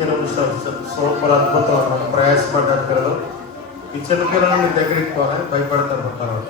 నిమిషాలు సూపర్ అద్భుతం అన్నమాట. ప్రయాసపడ్డారు పిల్లలు. ఈ చిన్న పిల్లలు మీ దగ్గరికి పోవాలి, భయపడతారు తర్వాత.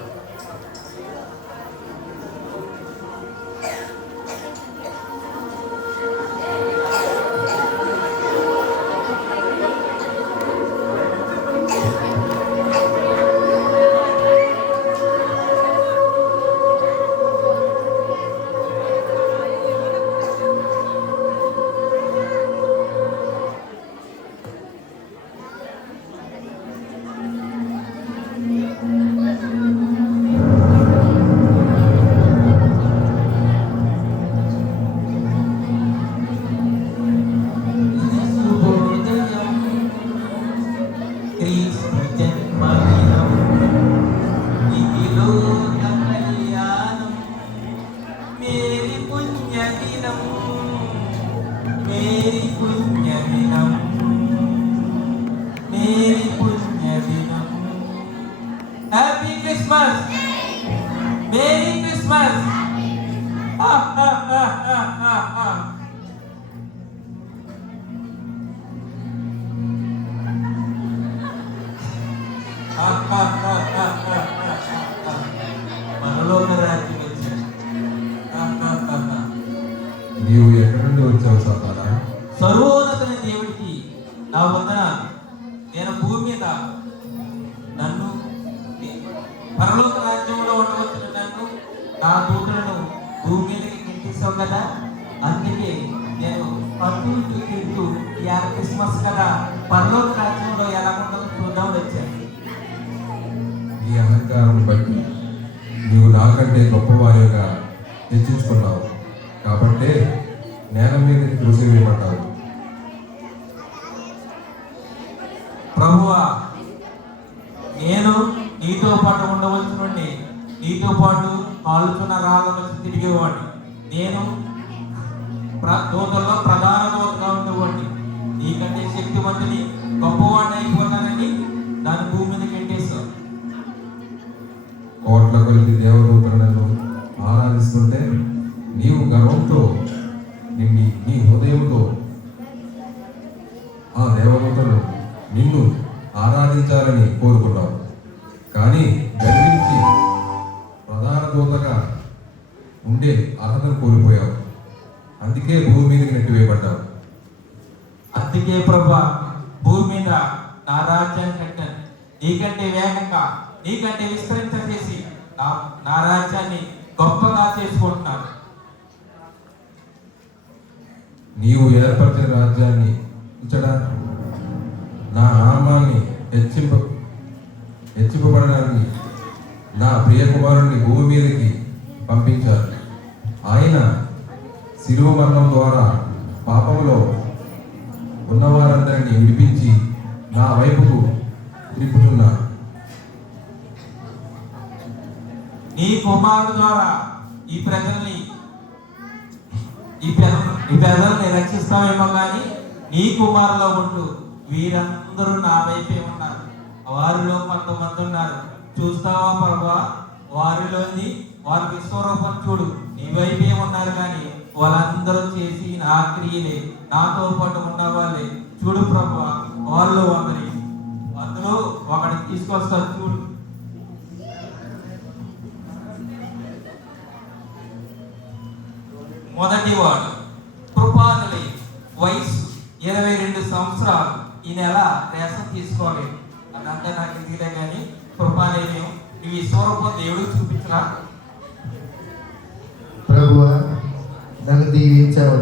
Happy Christmas! Merry Christmas! Ha ha ha ha ha ha! మనలోక రాజ్యం వచ్చింది. నీవు ఎక్కడి నుండి వచ్చావు సాతానా? సర్వోన్నతుని దేవుడికి నా వందనాలు. నేను భూమి మీద నన్ను పరలోక రాజ్యంలో ఉండవచ్చిన నన్ను నా దూతలను భూమి మీదకి గింటిస్తావు కదా, అందుకే నేను అటు ఇటు తింటూ ఇవాళ క్రిస్మస్ కదా పరలోక రాజ్యంలో ఎలా ఉంటుందో చూద్దాం వచ్చాను. ఈ అహంకారం బట్టి నీవు నాకంటే గొప్పవారిగా హెచ్చించుకున్నావు కాబట్టే నేల మీద రుసివేయమంటావు. ప్రభువా, నేను నీతో పాటు ఉండవలసి నుండి నీతో పాటు కాలుతున్న రాళ్ళ వచ్చి తిరిగేవాడిని. నేను దూతల్లో ప్రధాన దూతగా ఉండేవాడిని. నీకంటే శక్తివంతుని గొప్పవాడిని అయిపోతానని దాని భూమి మీద కట్టేశావు. కోట్ల కొలిది దేవదూతలను ఆరాధిస్తుంటే నీవు గర్వంతో నీ హృదయంతో ఆ దేవదూతలు నిన్ను ఆరాధించాలని కోరుకున్నావు. కానీ గర్వించి ప్రధాన దూతగా ఉండే అర్హతను కోల్పోయావు. అందుకే భూమి మీదకి నెట్టివేయబడ్డావు. అందుకే ప్రభా భూమి మీద నా రాజ్యాన్ని కట్టాను. నీకంటే వేగంగా నీకంటే విస్తరించేసి నా రాజ్యాన్ని గొప్పగా చేసుకుంటున్నాను. నీవు ఏర్పరిచిన రాజ్యాన్ని ఉంచడా నా నామాన్ని హెచ్చింపబడడానికి నా ప్రియ కుమారుణ్ణి భూమి మీదకి పంపించారు. ఆయన శిలువ మరణం ద్వారా పాపంలో ఉన్నవారందరినీ విడిపించి నా వైపుకు తిప్పుతున్నారు. నీ కుమారుడు ద్వారా ఈ ప్రజల్ని రక్షిస్తామేమో కానీ నీ కుమారులో ఉంటూ వీరందరూ నా వైపే ఉన్నారు. వారిలో కొంతమంది ఉన్నారు, చూస్తావా ప్రభా, వారిలోని వారి విశ్వరూపం చూడు, నీ వైపే ఉన్నారు కానీ వాళ్ళందరూ చేసి నా క్రియలే, నాతో పాటు ఉన్న వాళ్ళే. చూడు ప్రభా, వాళ్ళు అందులో ఒకడికి తీసుకొస్తారు చూడు. మొదటి వాడు కృపానులే, వయసు 22 సంవత్సరాలు. ఈ నెల రేసం తీసుకోలేదు అదంతా నాకు తెలియలే కానీ కృపానేమో ఇవి స్వరూపం దేవుడు చూపించరా. ప్రభువా, నన్ను దీవించావు.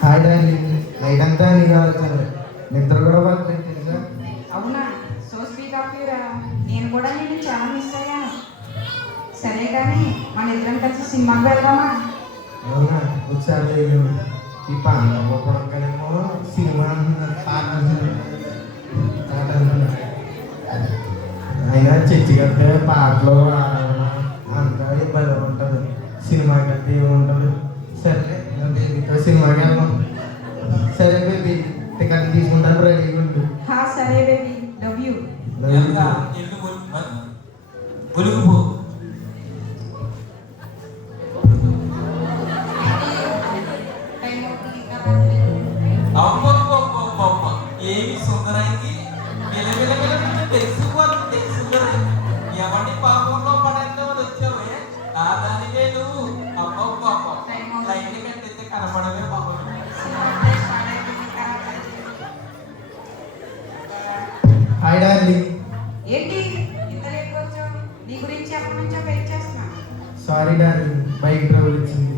Hi darling. నైట్ అంతా నీకు ఆలోచన, నిద్ర కూడా పడుతుంది తెలుసా. అవునా? సో స్వీట్ ఆఫ్ యూరా. నేను కూడా నేను చాలా మిస్ అయ్యాను. సరే కానీ మన ఇద్దరం కలిసి సినిమాకి వెళ్దామా? అవునా? ఒకసారి లేదు ఈ పండుగ కొడకనేమో సినిమా పాట అయినా చర్చి కడితే పాటలు అంతా ఇబ్బంది ఉంటుంది. సినిమా కడితే ఏముంటుంది. సరే బేబీతో సినిమాకి వెళ్దాం. సరే బేబీ, టికెట్ తీసుకుంటాను, రెడీగా ఉండు. సరే బేబీ, లవ్ యూ. ఎంత ఇల్లు ఒలుగుపో. అబ్బబ్బబ్బబ్బబ్బ, ఏమి సుందరానికి తెలిసిపోతుంది. సుందరం ఎవరి పాపంలో పడేద్దామని వచ్చావే ఆ దానికే నువ్వు. అబ్బబ్బబ్బ, లైట్ కట్టయితే కనపడవే పాపం. Hi darling. ఏంటి ఇంత లేట్ వచ్చావు? నీ గురించి ఎప్పటి నుంచో వెయిట్ చేస్తున్నా. సారీ డార్లింగ్, బైక్ ట్రబుల్ వచ్చింది.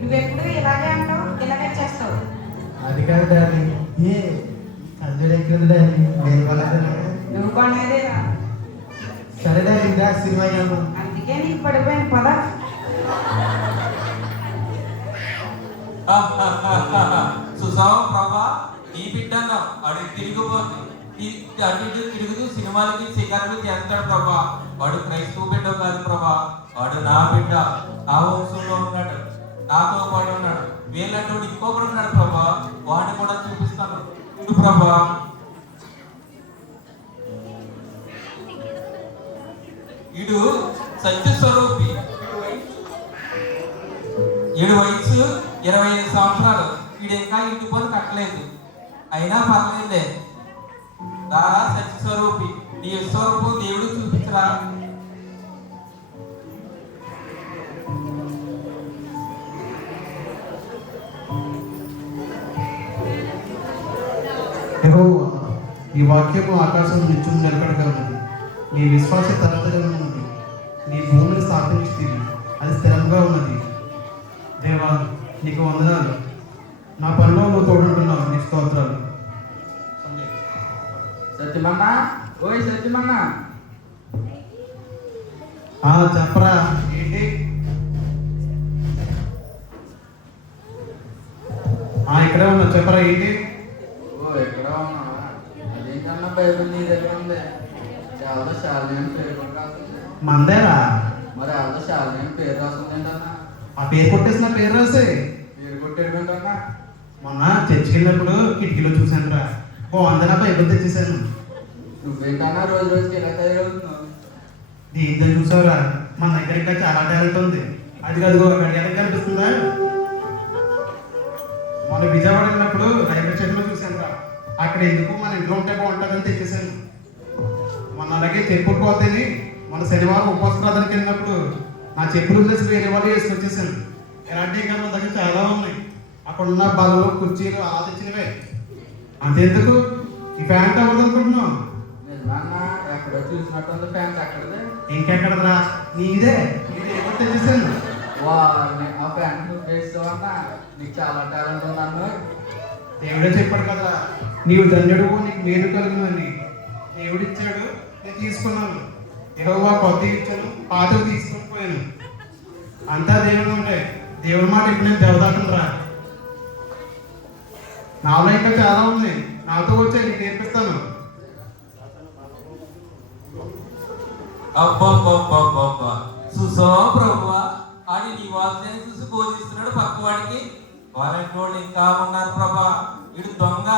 నువ్వెప్పుడు ఇలాగే అంటావు, ఇలాగే చేస్తావు. అది కాదు డార్లింగ్, ఏ కళ్ళు ఎక్కదు డార్లింగ్, నేను కొనదన్నా. నువ్వు కొనేదేరా. సరే డార్లింగ్, దా సినిమాకి వెళ్దాం. అందుకే నీకు పడిపోయాను పద. సుసావు ప్రభా, నీ బిడ్డన్నా వాడు తిరిగిపోతుంది. అటు ఇటు తిరుగుతూ సినిమాలకి శిఖర్లు చేస్తాడు ప్రభా. వాడు క్రైస్తవ బిడ్డ కాదు ప్రభా, వాడు నా బిడ్డ, నా వంశంలో ఉన్నాడు, నాతో పాటు ఉన్నాడు. వీళ్ళంటూ ఇంకొకరు ఉన్నాడు ప్రభా, వాడిని కూడా చూపిస్తాను ప్రభా. ఇడు సత్యస్వరూపి. ఈడు వయసు 25 సంవత్సరాలు. వీడు ఇంకా ఇంటి పని కట్టలేదు. అయినా పర్లేదులే. దారా సత్యస్వరూపి, నీ స్వరూపం దేవుడు చూపించరా. యెహోవా, ఈ వాక్యము ఆకాశం నిత్యం నిలకడగా ఉన్నది. నీ విశ్వాస తరతరంగా ఉన్నది. నీ భూమిని స్థాపించింది, అది స్థిరంగా ఉన్నది. దేవా, నీకు వందనాలు. నా పనిలో నువ్వు తోడుంటున్నావు, నీ స్తోత్రాలు. సత్యమన్నా, ఓయ్ సత్యమన్నా. చెప్పరా, ఏంటి? ఇక్కడే ఉన్నా, చెప్పరా ఏంటి? ఓ ఎక్కడ ఉన్నా? అదేంటన్నా బైబిల్ నీ దగ్గర ఉంది. చాలా శాలిని అని పేరు కూడా రాస్తుంది. మందేరా? మరి వాళ్ళ శాలిని అని పేరు రాస్తుంది ఏంటన్నా? ఆ పేరు కొట్టేసిన పేరు రాసే. పేరు కొట్టేడుకుంటన్నా? మొన్న చర్చికి వెళ్ళినప్పుడు కిటికీలో చూశాను రా. వందన బైబిల్ తెచ్చేసాను. నువ్వేంటన్నా రోజు రోజుకి ఎలా తయారవుతున్నావు? దీంతో చూసావురా, మన దగ్గర ఇంకా చాలా టాలెంట్ ఉంది. అది కాదు, గడియారం కనిపిస్తుందా? మన విజయవాడ వెళ్ళినప్పుడు రైల్వే స్టేషన్లో చూశాను రా. అక్కడ ఎందుకు మన ఇంట్లో ఉంటే బాగుంటుందని తెచ్చేసాను. మన అలాగే చెప్పులు పోతేని మన శనివారం ఉపవాస ప్రార్థనకి వెళ్ళినప్పుడు నా చెప్పులు వదిలేసి వేరే వాళ్ళు వేసుకొచ్చేసాను. ఎలాంటివి ఇంకా మన దగ్గర చాలా ఉన్నాయి. అక్కడ ఉన్న బల్లలు, కుర్చీలు అలా తెచ్చినవే. అంతెందుకు, ఈ ప్యాంట్ అవ్వదు అనుకుంటున్నావు? నిజమన్నా, ఎక్కడో చూసినట్టుంది ప్యాంట్. ఎక్కడదే? ఇంకెక్కడరా, నీదే. ఏదో తెచ్చేసాను. ఆ ప్యాంట్ నువ్వు వేస్తావన్నా? నీకు చాలా టాలెంట్ ఉందన్ను. దేవుడే చెప్పాడు కదా, నీవు ధన్యుడు, నీకు మేలు కలుగునని. దేవుడు ఇచ్చాడు, నేను తీసుకున్నాను. యెహోవా కొత్త ఇచ్చాను, పాతలు తీసుకొని పోయాను. అంతా దేవుడు ఉంటే దేవుడి మాట ఇప్పుడు నేను దేవదాటం రా. నాలో ఇంకా చాలా ఉంది, నాతో వచ్చే నీకు నేర్పిస్తాను. అబ్బబ్బబ్బబ్బబ్బ, చూసావా ప్రభువా, అని నీ వాక్యాన్ని చూసి బోధిస్తున్నాడు పక్కవాడికి. వారంటి వాళ్ళు ఇంకా ఉన్నారు ప్రభా. ఇడు దొంగ,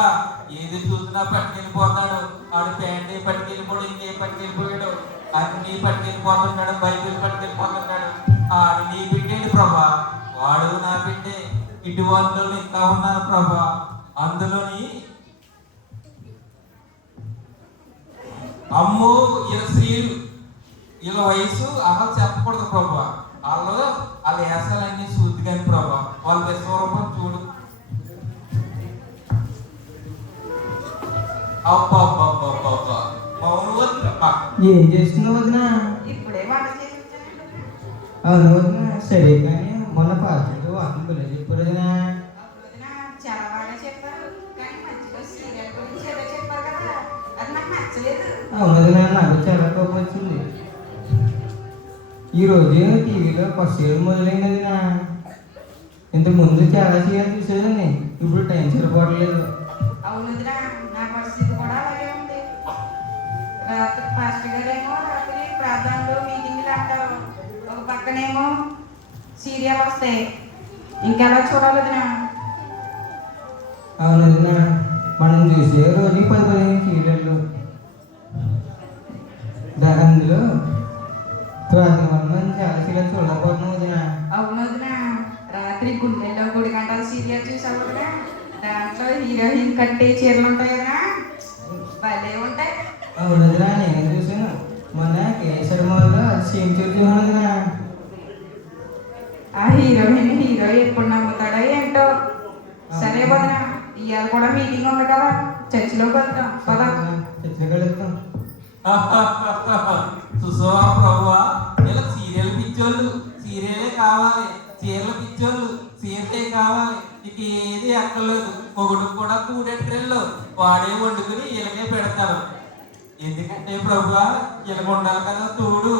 ఏది చూసినా పట్టుకెళ్ళిపోతాడు. ఆడు ప్యాంట్ పట్టుకెళ్ళిపోడు, ఇంకే పట్టుకెళ్ళిపోయాడు, అన్ని పట్టుకెళ్ళిపోతున్నాడు, బైబిల్ పట్టుకెళ్ళిపోతున్నాడు. ఆడు నీ బిడ్డేడు ప్రభా, వాడు నా బిడ్డే. ఇటువంటి వాళ్ళు ఇంకా ఉన్నారు ప్రభా. అందులోని అమ్మో, ఇలా స్త్రీలు, వీళ్ళ వయసు అలా చెప్పకూడదు ప్రభా. వాళ్ళ వేసాలన్నీ శుద్ధి కానీ ప్రభా. వాళ్ళ విశ్వరూపం చూడు. అబ్బబ్బబ్బబ్బబ్బా, మౌనం వద్దు. ఏం చేస్తున్నావు వదినా? ఇప్పుడే వంట చేసి వచ్చానండి. అవును వదినా, సరే కానీ మొన్న పార్టీలో వాకింగ్ చెప్పారు వదినా. వదిన నచ్చలేదు. అవునది నాకు చాలా కోపం వచ్చింది. ఈరోజు టీవీలో ఫస్ట్ ఇయర్ మొదలైనది నా. ఇంతకు ముందు చాలా సీరియల్ చూసేదాన్ని, ఇప్పుడు టైం సరిపోవట్లేదు. అవును వదినా, నా పరిస్థితి కూడా అలాగే ఉంది. రాత్రి పాస్టర్ గారేమో రాత్రి ప్రార్థనలో మీటింగ్లు అంటారు, ఒక పక్కనేమో సీరియల్ వస్తాయి. ఇంకెలా చూడాలి వదినా? అవునది నా, మనం చూసే రోజు 10-15 సీరియళ్ళు. అందులో ప్రార్థన వల్ల మనం చాలా సీరియల్ చూడలేకపోతున్నాం వదినా. అవును వదినా, రాత్రి గుండెల్లో గుడి గంటల సీరియల్ చూసావు వదినా? దాంట్లో హీరోయిన్ కట్టే చీరలు ఉంటాయి కదా, భలే ఉంటాయి. అవునదిరా, నేను చూసాను. మొన్న కేసరమాల్లో సేమ్ చూసాను. ఆ హీరోయిన్ హీరో ఎప్పుడు నమ్ముతాడో ఏంటో. సరే వదినా, ఇవాళ కూడా మీటింగ్ ఉంది కదా, చర్చిలోకి వెళ్తాం పదా. చర్చిలోకి వెళ్తాం. చూసావా ప్రభువా, ఇలా సీరియల్ పిచ్చోళ్ళు సీరియలే కావాలి, చీరల పిచ్చోళ్ళు చీరలే కావాలి, ఇక ఏది అక్కర్లేదు. మొగుడు కూడా కూడెట్రెళ్ళు వాడే వండుకుని ఇలాగే పెడతారు. ఎందుకంటే ప్రభువా, ఇలా ఉండాలి కదా తోడు.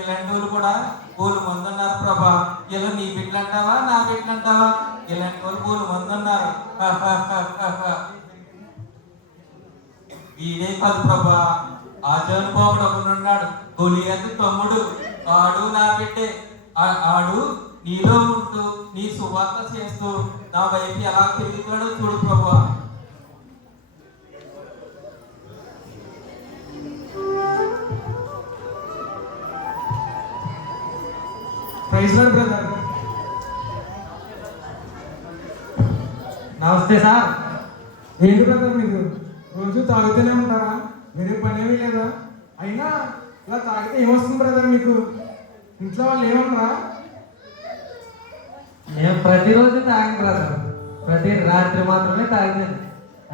ఇలాంటి వాళ్ళు కూడా బోలు మంది ఉన్నారు ప్రభా. ఇలా నీ బిడ్డలు అంటావా నా బిడ్డలు అంటావా? ఇలాంటి వాళ్ళు బోలు మంది ఉన్నారు. వీడే కాదు ప్రభా, ఆజానుభావుడు ఒకడున్నాడు, గొలియాతు తమ్ముడు. ఆడు నా బిడ్డే. ఆడు నీలో ఉంటూ నీ సువార్త చేస్తూ నా వైపు ఎలా తిరుగుతాడో చూడు ప్రభా. Praise lord brother. నమస్తే సార్. ఏంటి బ్రదర్ మీరు రోజు తాగుతూనే ఉంటారా? వేరే పని ఏమీ లేదా? అయినా ఇలా తాగితే ఏమొస్తుంది బ్రదర్ మీకు? ఇంట్లో వాళ్ళు ఏమన్నారా? నేను ప్రతిరోజు తాగను బ్రదర్, ప్రతి రాత్రి మాత్రమే తాగినాను.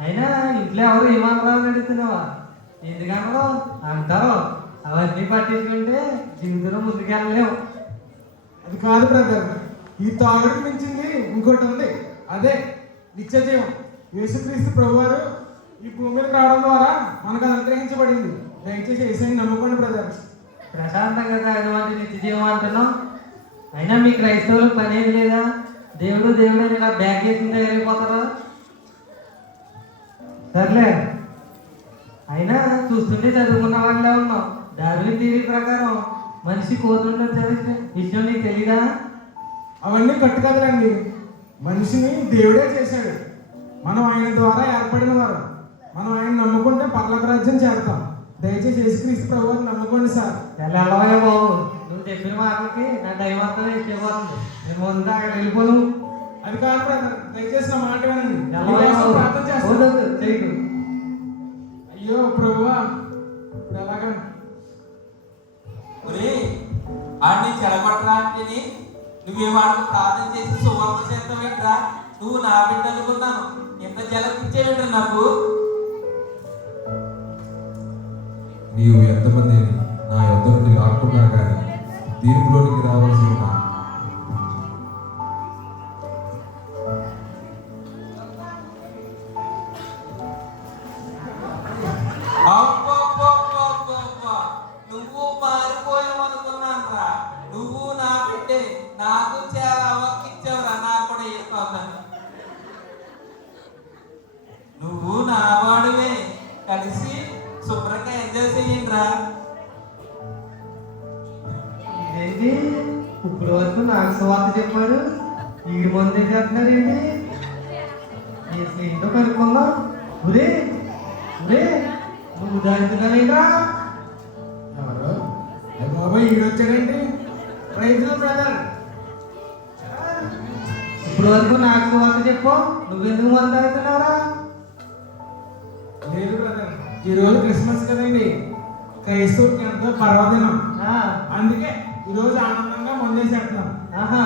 అయినా ఇంట్లో ఎవరు ఏమన్నారని అడుగుతున్నావా? ఎందుకన్నా అంటారు. అవన్నీ పట్టించుకుంటే జీవితంలో ముందుకెళ్ళలేము. అది కాదు బ్రదర్, ఈ తాగుడికి మించింది ఇంకోటి ఉంది, అదే నిత్య జీవం. యేసుక్రీస్తు ప్రభువారు ఈ భూమి మీదకి రావడం ద్వారా మనకు అనుగ్రహించబడింది. దయచేసి యేసుని నమ్ముకోండి బ్రదర్. ప్రశాంతంగా తాగడం నిత్య జీవం అంటున్నాం. అయినా మీ క్రైస్తవులకు పని ఏమి లేదా? దేవుడు దేవుడు అని ఇలా బ్యాగ్ చేసిందా వెళ్ళిపోతారా? సర్లే, అయినా చూస్తుంటే చదువుకున్న వాళ్ళే ఉన్నాం. డార్విన్ థియరీ ప్రకారం మనిషి కోతుండే విషయం నీకు తెలీదా? అవన్నీ కట్టుకదలండి. మనిషిని దేవుడే చేశాడు. మనం ఆయన ద్వారా ఏర్పడిన వారు. మనం ఆయన నమ్ముకుంటే పర్లోక రాజ్యం చేరుతాం. దయచేసి యేసుక్రీస్తు ప్రభువుని నమ్ముకోండి సార్. వెళ్ళవయ్యా బాబు, నువ్వు చెప్పిన మాటలకి నా టైం అంతా ఇచ్చిపోతుంది. నేను ముందు అక్కడ వెళ్ళిపోను. అది కాదు బ్రదర్, దయచేసి నా మాట వినండి. వెళ్ళవయ్యా బాబు. ప్రార్థన చేస్తాను. వద్దు, చేయకు. అయ్యో ప్రభువా, ఇప్పుడు ఎలాగా? ఒరే, ఆడిని చెడగొట్టరా అంటే నువ్వేవాడికి ప్రార్థన చేసి సువార్త చేస్తావేంట్రా? నువ్వు నా బిడ్డ అనుకున్నాను, ఎంత జలకిచ్చేవేంట్రా నాకు? నీవు ఎంతమందిని నా యొద్ద నుండి లాక్కున్నా కానీ తీర్పులోనికి రావాల్సి ఉన్నా నువ్వు మారిపోయావనుకున్నానురా. నువ్వు నా బిడ్డే, నాకు చాలా వర్కిచ్చావురా. నాకు కూడా ఇస్తాను. నువ్వు నా వాడివే, కలిసి శుభ్రంగా ఎంజాయ్ చేయండిరా. ఏంటి ఇప్పుడు వరకు నాకు స్వార్థ చెప్పాడు, ఈడు మంది చేస్తున్నారు ఏంటి? ఏంటో కనుక్కుందాం. ఉరే ఉరే, నువ్వు దాడుతున్నావేంట్రా? ఎవరు? బాబాయ్ ఈడు వచ్చాడండి. Praise lord brother. ఇప్పుడు వరకు నాకు స్వార్థ చెప్పు, నువ్వెందుకు మంది తాగుతున్నావురా? లేదు బ్రదర్, ఈరోజు క్రిస్మస్ కదండి, క్రైస్తవుడికి ఎంతో పర్వదినం. అందుకే ఈరోజు ఆనందంగా మందేసేస్తున్నాం. ఆహా,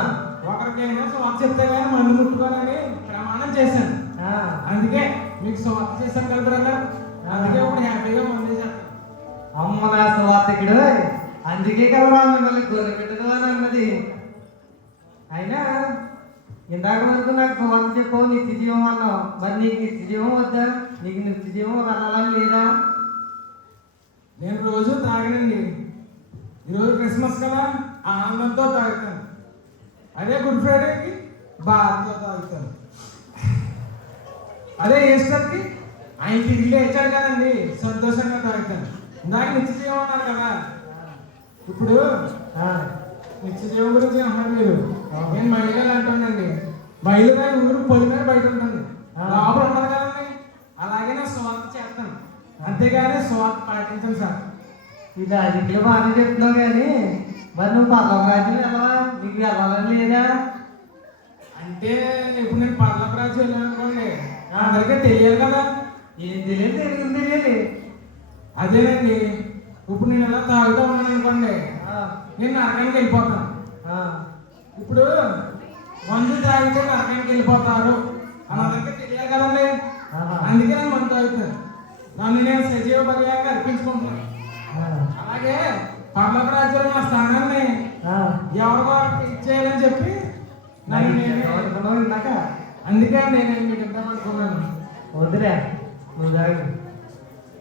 ఒకరికైనా స్వార్థ చెప్తే కానీ మందు ముట్టుకోవాలని ప్రమాణం చేశాను. అందుకే మీకు స్వార్థ చేశాను కదా బ్రదర్. అందుకే ఇప్పుడు హ్యాపీగా మందేసేస్తాను. అమ్మ నా స్వార్థకుడు, అందుకే కదా మిమ్మల్ని గొర్రె పెట్టడం అని అన్నది. అయినా ఇందాక వరకు నాకు స్వార్థ చెప్పవు, నిత్య జీవం అన్నావు. మరి నీకు నిత్య జీవం వద్దా? నీకు నిత్య జీవం వెళ్ళాలని లేదా? నేను రోజు తాగనండి. ఈరోజు క్రిస్మస్ కదా, ఆనందంతో తాగుతాను. అదే గుడ్ ఫ్రైడేకి బాధతో తాగుతాను. అదే ఈస్టర్కి ఆయన తిరిగి లేచాడు కదండి, సంతోషంగా తాగుతాను. ఇందాక నిత్య జీవం అన్నారు కదా, ఇప్పుడు నిత్య జీవం గురించి అన్నారు మీరు. నేను మైలుగా అంటానండి, మైలుగా ఊరు పొలి మీద బయట ఉంటుంది, లోపల ఉండదు కదండి. అలాగే నేను స్వార్థ చేస్తాను, అంతేగాని స్వార్థ పాటించాను సార్. ఇది అదిలో బాగానే చెప్తున్నావు కానీ మరి నువ్వు పర్లోక రాజ్యం వెళ్ళవా? నీకు వెళ్ళాలని లేదా? అంటే ఇప్పుడు నేను పర్లోక రాజ్యం వెళ్ళాను అనుకోండి, అందరికీ తెలియాలి కదా. ఏం తెలియదు, ఎందుకు తెలియాలి? అదేనండి, ఇప్పుడు నేను ఎలా తాగుతూ ఉన్నాను అనుకోండి, నేను నరకానికి వెళ్ళిపోతాను. ఇప్పుడు మందు తాగితే నరకానికి వెళ్ళిపోతారు అన్నదరికి తెలియాలి కదండి. అందుకే నేను మందు తాగుతాను, నన్ను నేను సజీవ బలిగా అర్పించుకుంటున్నాను. అలాగే పర్లోక రాజ్యంలో నా స్థానాన్ని ఎవరికో ఇచ్చేయాలని చెప్పి నన్ను నేను ఇందాక అందుకే నేను మీకు ఇద్దామనుకున్నాను. వద్దులే, నువ్వు తాగు.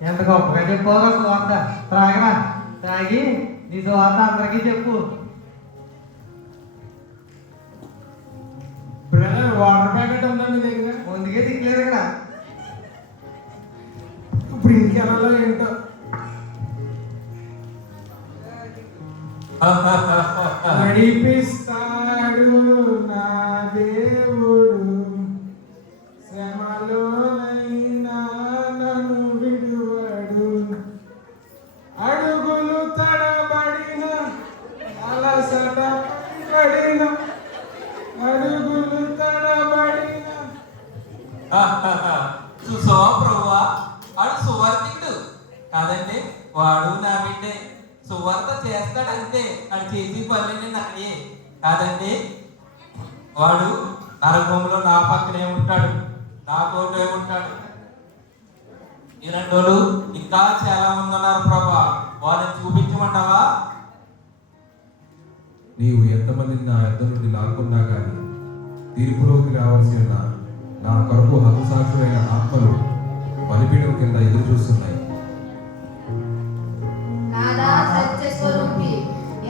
ఎంత గొప్పగా చెప్పావు స్వార్థ. త్రాగరా, తాగి నీ స్వార్థ అందరికీ చెప్పు. బ్రదర్, వాటర్ ప్యాకెట్ ఉందా మీ దగ్గర? ముందుకే దిక్కులేదు ఇక్కడ. ఇప్పుడు ఇంటికి వెళ్ళాలో ఏంటో. నడిపిస్తాడు నా దేవుడు, శ్రమలోనైనా నన్ను విడువడు. అడుగులు తడబడిన, అలసట పడిన, అడుగులు తడబడిన. చూసావా ప్రభువా, వాడు సువార్థికుడు కాదండి, వాడు నా బిడ్డే. సువార్త చేస్తాడంతే, వాడు చేసి పనులని నాయే కాదండి. వాడు నరకంలో నా పక్కనే ఉంటాడు, నా తోటే ఉంటాడు. ఇలాంటి వాళ్ళు ఇంకా చాలా మంది ఉన్నారు ప్రభా, వాళ్ళని చూపించమంటావా? నీవు ఎంతమందిని నా యొద్ద నుండి లాక్కున్నా కానీ తీర్పులోకి రావాల్సిన నా కొరకు హతసాక్షులైన ఆత్మలు బలిపీఠం కింద ఎదురు చూస్తున్నాయి. నాదా సత్య స్వరూపి,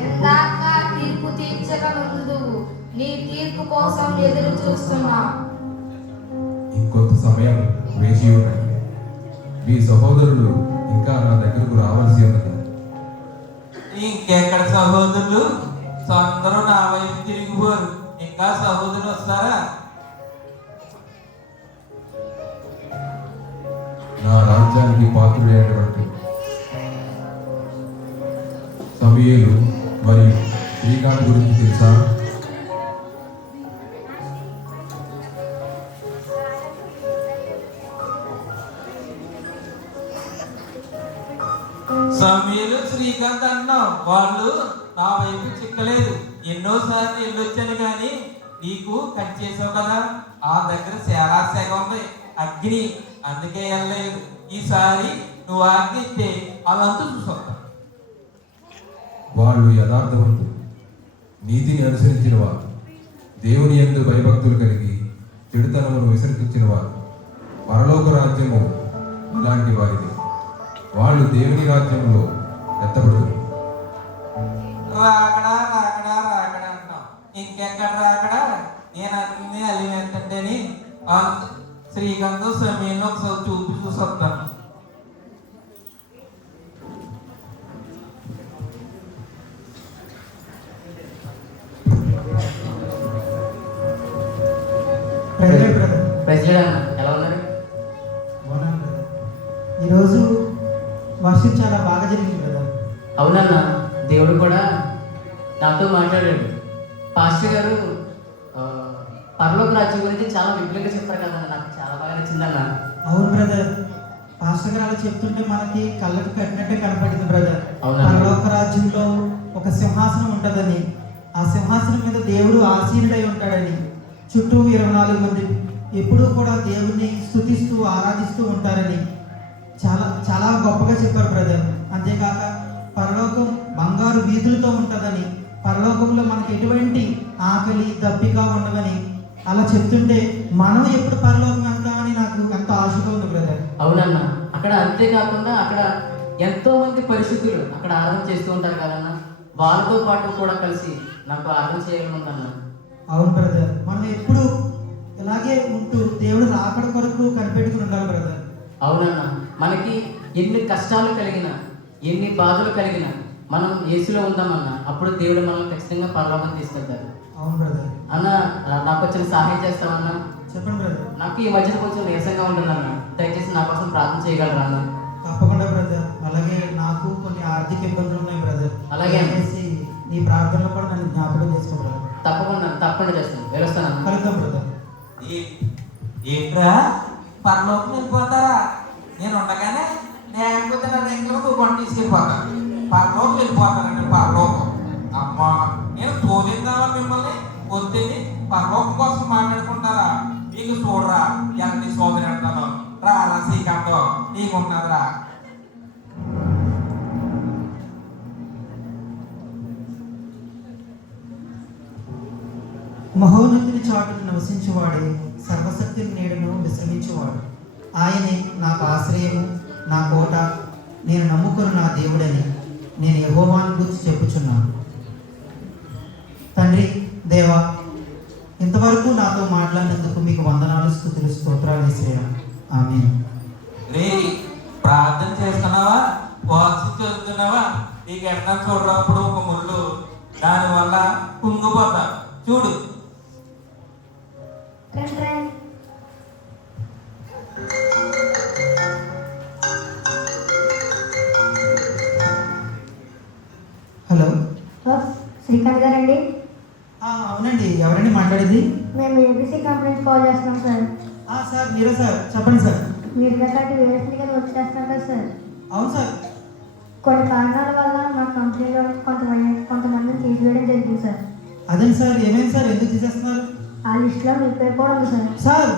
ఎందాక తీర్పు తీర్చక ముందువు నీ తీర్పు కోసం ఎదురు చూస్తున్నా. ఇంకొంత సమయం వేచి ఉన్నది. మీ సహోదరులు ఇంకా నా దగ్గరకు రావాల్సి ఉన్నది. ఇంకెక్కడ సహోదరులు? అందరూ నా వైపు తిరిగిపోరు, ఇంకా సహోదరులు వస్తారా? నా రాజ్యానికి పాత్రుడైనటువంటి సమూయేలు మరియు శ్రీకాంత్ గురించి తెలుసా? సమీలు శ్రీకాంత్ అన్నావు, వాళ్ళు నా వైపు చిక్కలేదు. ఎన్నోసార్లు వెళ్ళొచ్చాను కానీ నీకు కట్ చేసావు కదా, ఆ దగ్గర చాలా సెగ ఉంది, అగ్ని, అందుకే వెళ్ళలేదు. ఈసారి నువ్వు ఆజ్ఞ ఇస్తే వాళ్ళంతా చూసొస్తా. వాళ్ళు యథార్థవంతులు, నీతిని అనుసరించిన వారు, దేవుని యందు భయభక్తులు కలిగి చెడుతనమును విసర్జించిన వారు. పరలోక రాజ్యము ఇలాంటి వారిది, వాళ్ళు దేవుని రాజ్యంలో ఎత్తబడుతుంది. రాకడా రాకడా రాకడా అంటాం, ఇంకెక్కడ రాకడా? నేను అన్ని అల్లిమెత్తంటేని శ్రీకాంత్ సమీను ఒకసారి చూసొస్తాను. ఎలా ఉన్నారు? ఈరోజు వర్షం చాలా బాగా జరిగింది కదా. అవునన్నా, దేవుడు కూడా నాతో మాట్లాడాడు. పాస్టర్ గారు పరలోక రాజ్యం గురించి చాలా విపులంగా చెప్పారు కదా, నాకు చాలా బాగా నచ్చిందన్న. అవును బ్రదర్, పాస్టర్ గారు అలా చెప్తుంటే మనకి కళ్ళకు కట్టినట్టే కనపడింది బ్రదర్. అవునా? పరలోక రాజ్యంలో ఒక సింహాసనం ఉంటుందని, ఆ సింహాసనం మీద దేవుడు ఆసీనుడై ఉంటాడని, చుట్టూ 24 మంది ఎప్పుడూ కూడా దేవుణ్ణి స్తుతిస్తూ ఆరాధిస్తూ ఉంటారని చాలా చాలా గొప్పగా చెప్పారు బ్రదర్. అంతేకాక పరలోకం బంగారు వీధులతో ఉంటుందని, పరలోకంలో మనకి ఎటువంటి ఆకలి దప్పిక ఉండవని అలా చెప్తుంటే మనం ఎప్పుడు పరలోకం వెళ్తామని నాకు ఎంతో ఆశగా ఉంది బ్రదర్. అవునన్నా, అక్కడ అంతేకాకుండా అక్కడ ఎంతో మంది పరిశుద్ధులు అక్కడ ఆరాధన చేస్తూ ఉంటారు కదన్నా, వాళ్ళతో పాటు కూడా కలిసి నాకు ఆరాధన చేయాలని ఉందన్నా. అవును బ్రదర్, మనం ఎప్పుడు ఇలాగే ఉంటూ దేవుడు రాకడ కొరకు కనిపెట్టుకుని ఉండాలి బ్రదర్. అవునన్నా, మనకి ఎన్ని కష్టాలు కలిగినా ఎన్ని బాధలు కలిగినా మనం యేసులో ఉందామన్నా, అప్పుడు దేవుడు మనల్ని ఖచ్చితంగా పరలోకం తీసుకెళ్తారు. అవును బ్రదర్. అన్న, నాకు కొంచెం సహాయం చేస్తామన్నా? చెప్పండి బ్రదర్. నాకు ఈ మధ్యన కొంచెం నీరసంగా ఉంటుందన్న, దయచేసి నా కోసం ప్రార్థన చేయగలరా అన్న? తప్పకుండా బ్రదర్. అలాగే నాకు కొన్ని ఆర్థిక ఇబ్బందులు ఉన్నాయి బ్రదర్. అలాగే అనేసి ఈ ప్రార్థనలో కూడా నన్ను జ్ఞాపకం చేసుకో బ్రదర్. తప్పకుండా చేస్తాను. వెళ్ళొస్తాను. కలుద్దాం బ్రదర్. ఏంట్రా పరలోకం వెళ్ళిపోతారా? నేను ఉండగానే లేకపోతే నా దగ్గర కొని తీసుకెళ్ళిపోతాను. పరలోకం వెళ్ళిపోతానండి. పరలోకం అమ్మా, నేను తోలిద్దామా మిమ్మల్ని? వద్దని పరలోకం కోసం మాట్లాడుకుంటారా? మీకు చూడరా ఎంత సోదరి అంటాను. రా శ్రీకాంతో నీకున్నదిరా. మహోన్నతిని చాటును నివసించువాడే, సర్వశక్తిని నీడను విశ్రమించువాడు. ఆయనే నాకు ఆశ్రయము, నా కోట, నేను నమ్ముకుని నా దేవుడని నేను యెహోవాను గురించి చెప్పుచున్నాను. తండ్రి దేవా, ఇంతవరకు నాతో మాట్లాడినందుకు మీకు వందనాలు, స్తుతులు, స్తోత్రాలు యేసయ్యా. ఆమేన్. రే, ప్రార్థన చేస్తున్నావా? వాక్యం చదువుతున్నావా? నీకు ఎట్లా చూడనప్పుడు ఒక ముళ్ళు దానివల్ల కుంగిపోతా. చూడు. హలో, శ్రీకాంత్ గారండి? అవునండి. ఎవరండి మాట్లాడేది? మేము ఏబీసీ కంపెనీ నుంచి కాల్ చేస్తున్నాం సార్. సార్ మీరే సార్, చెప్పండి సార్. మీరు గట్టి వేరేసింది కదా వచ్చేస్తున్నారు కదా సార్. అవును సార్. కొన్ని కారణాల వల్ల మా కంపెనీలో కొంతమందిని తీసివేయడం జరిగింది సార్. అదే సార్, ఏమైంది సార్? ఎందుకు తీసేస్తున్నారు? ఆ లిస్టులో మీ పేరు కూడా ఉంది సార్. సార్,